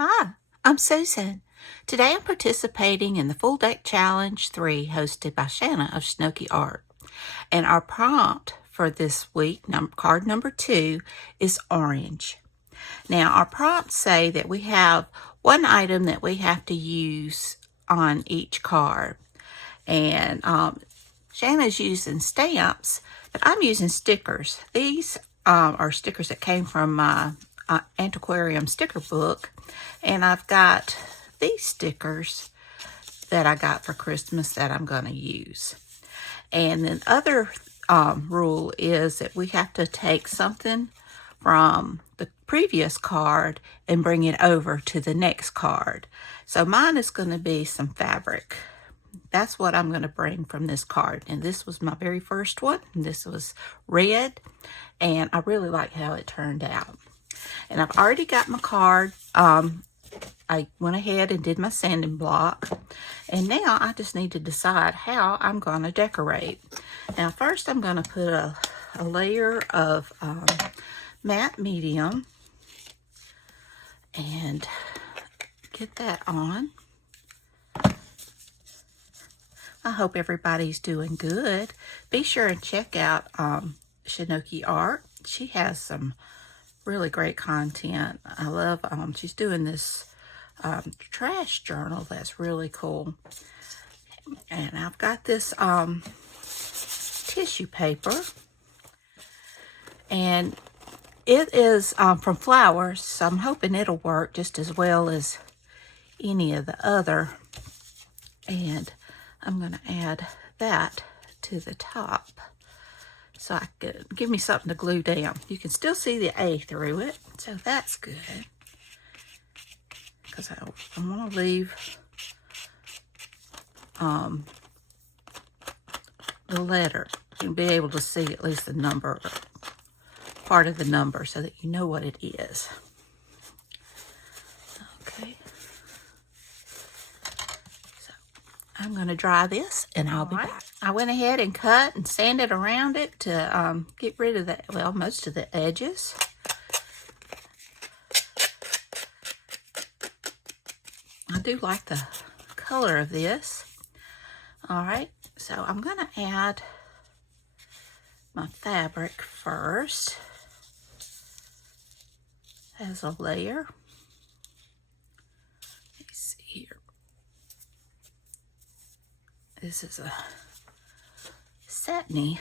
Hi, I'm Susan. Today I'm participating in the Full Deck Challenge 3 hosted by Shana of Snooky Art. And our prompt for this week, card number 2, is orange. Now our prompts say that we have one item that we have to use on each card. And Shana's using stamps, but I'm using stickers. These are stickers that came from my antiquarium sticker book, and I've got these stickers that I got for Christmas that I'm going to use. And then other rule is that we have to take something from the previous card and bring it over to the next card. So mine is going to be some fabric. That's what I'm going to bring from this card. And this was my very first one. And this was red. And I really like how it turned out. And I've already got my card. I went ahead and did my sanding block. And now I just need to decide how I'm going to decorate. Now first I'm going to put a layer of matte medium. And get that on. I hope everybody's doing good. Be sure and check out Shana Art. She has some really great content. I love, she's doing this trash journal that's really cool. And I've got this tissue paper. And it is from flowers, so I'm hoping it'll work just as well as any of the other. And I'm going to add that to the top so I could give me something to glue down. You can still see the A through it, so that's good. Because I want to leave the letter. You'll be able to see at least the number, or part of the number, so that you know what it is. Okay. I'm going to dry this and I'll be back. I went ahead and cut and sanded around it to get rid of the, well, most of the edges. I do like the color of this. All right, so I'm going to add my fabric first as a layer. Let's see here. This is a satiny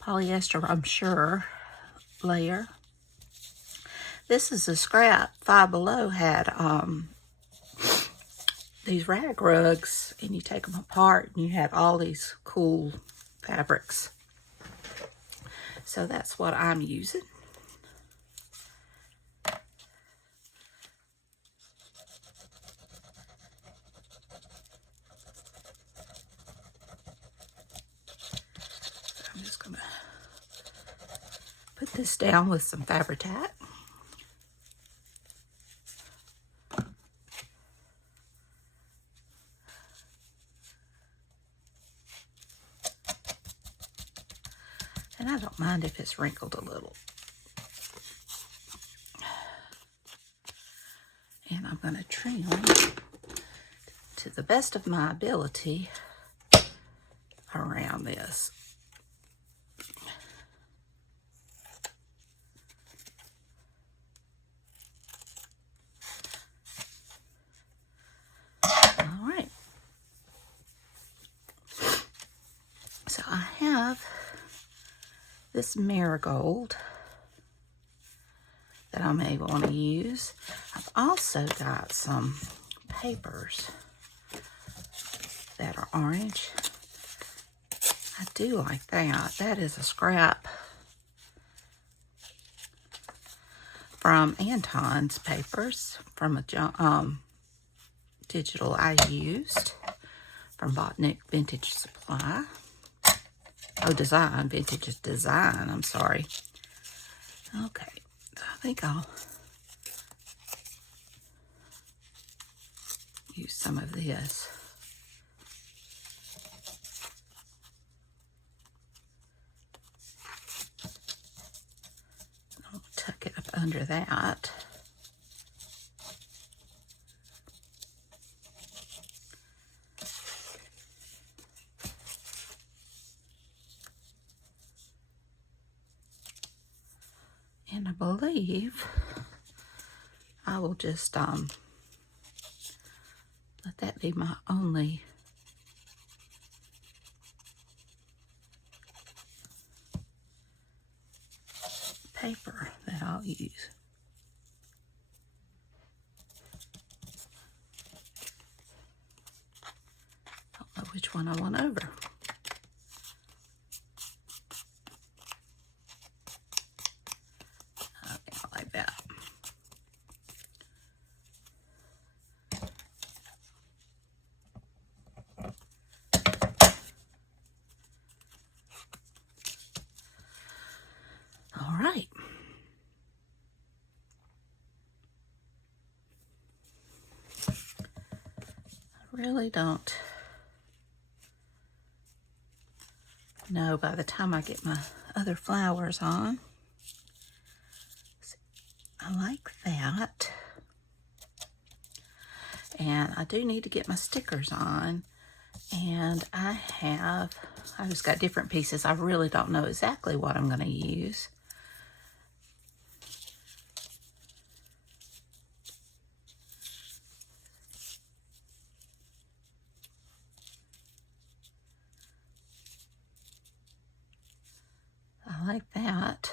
polyester, I'm sure, layer. This is a scrap. Five Below had these rag rugs, and you take them apart and you have all these cool fabrics. So that's what I'm using. I'm just going to put this down with some Fabri-Tac. And I don't mind if it's wrinkled a little. And I'm going to trim to the best of my ability around this. All right. So I have this marigold that I may want to use. I've also got some papers that are orange. I do like that. That is a scrap from Anton's papers from a digital I used from Botanic Vintage Supply. Oh, design. Vintage is design. I'm sorry. Okay. So I think I'll use some of this. I'll tuck it up under that. I believe I will just let that be my only paper that I'll use. Don't know which one I want over. Okay, like that. All right. I really don't know by the time I get my other flowers on. I like that. And I do need to get my stickers on. And I just got different pieces. I really don't know exactly what I'm going to use. I like that.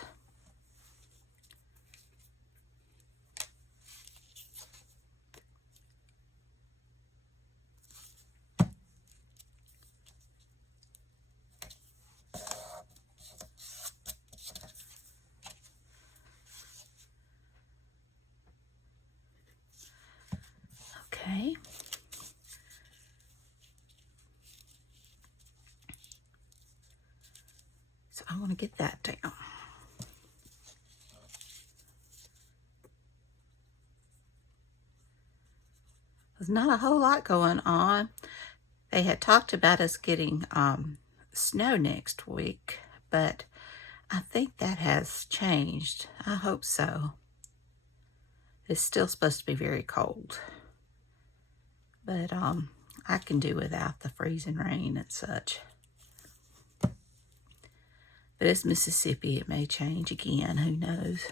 Okay. So I want to get that down. There's not a whole lot going on. They had talked about us getting snow next week, but I think that has changed. I hope so. It's still supposed to be very cold, but I can do without the freezing rain and such. But it's Mississippi. It may change again. Who knows?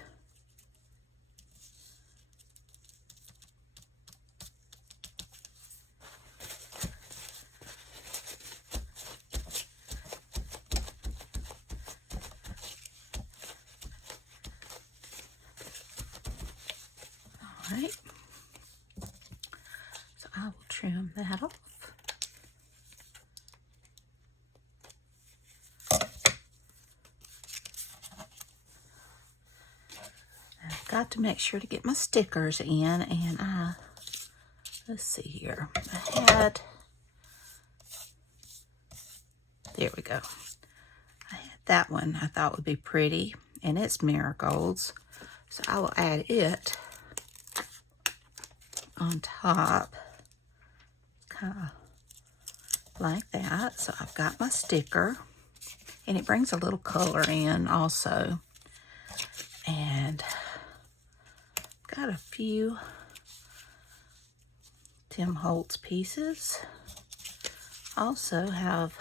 All right. So I will trim that off. I've got to make sure to get my stickers in, and let's see here. There we go. I had that one I thought would be pretty, and it's marigolds. So I will add it on top, kind of like that. So I've got my sticker, and it brings a little color in also. And got a few Tim Holtz pieces. Also have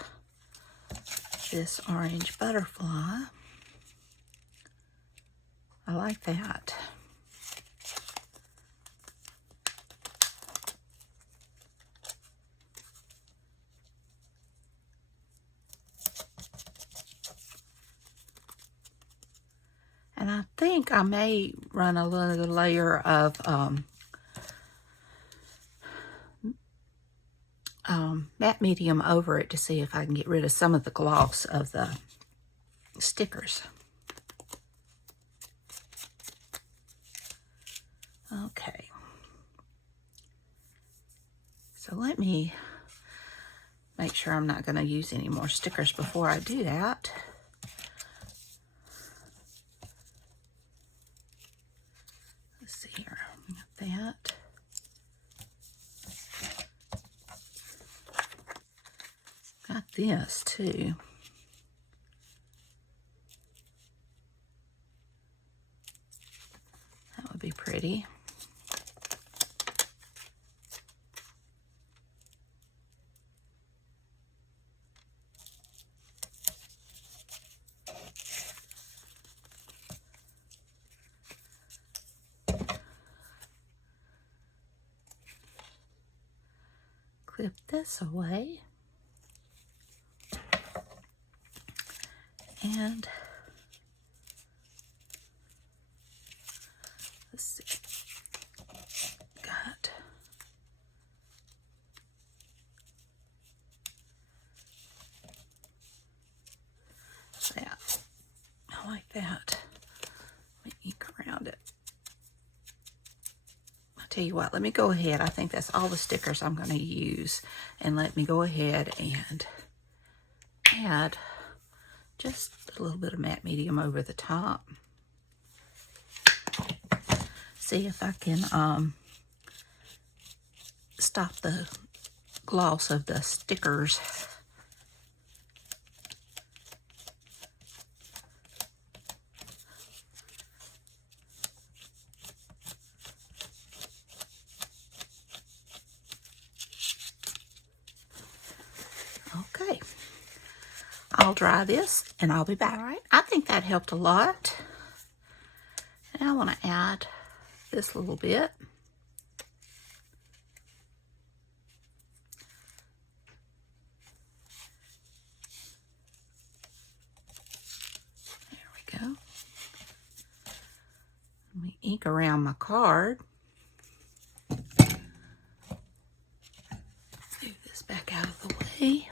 this orange butterfly. I like that. And I think I may run a little layer of matte medium over it to see if I can get rid of some of the gloss of the stickers. Okay. So let me make sure I'm not going to use any more stickers before I do that. Let's see here. Got that. Got this too. That would be pretty. clip this away. And let's see, got that. I like that. Let me ink around it. I'll tell you what, let me go ahead. I think that's all the stickers I'm going to use. And let me go ahead and add just a little bit of matte medium over the top. See if I can stop the gloss of the stickers. Okay, I'll dry this and I'll be back. All right, I think that helped a lot. And I want to add this little bit. There we go. Let me ink around my card. Move this back out of the way.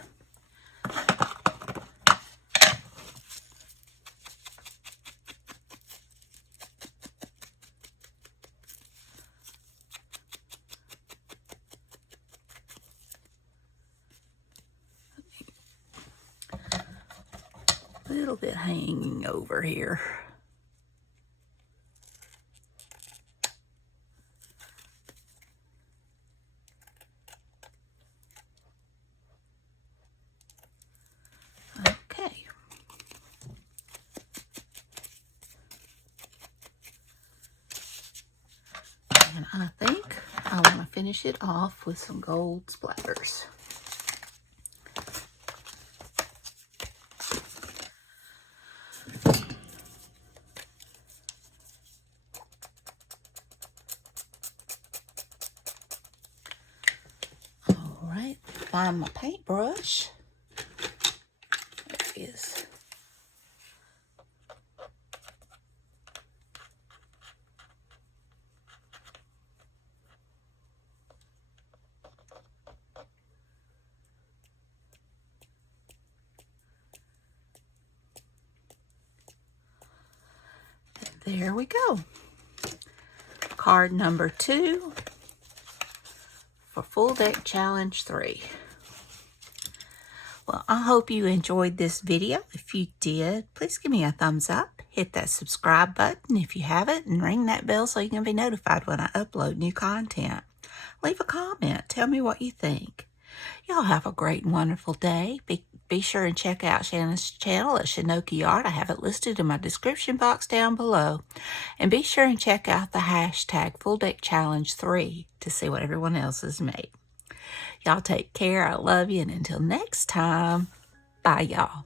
A little bit hanging over here. Okay. And I think I want to finish it off with some gold splatters. All right, find my paintbrush. There it is. There we go. Card number 2 for Full Deck Challenge 3. Well, I hope you enjoyed this video. If you did, please give me a thumbs up. Hit that subscribe button if you haven't, and ring that bell so you can be notified when I upload new content. Leave a comment. Tell me what you think. Y'all have a great and wonderful day. Be sure and check out Shana's channel at Shana Art. I have it listed in my description box down below. And be sure and check out the hashtag Full Deck Challenge 3 to see what everyone else has made. Y'all take care. I love you. And until next time, bye, y'all.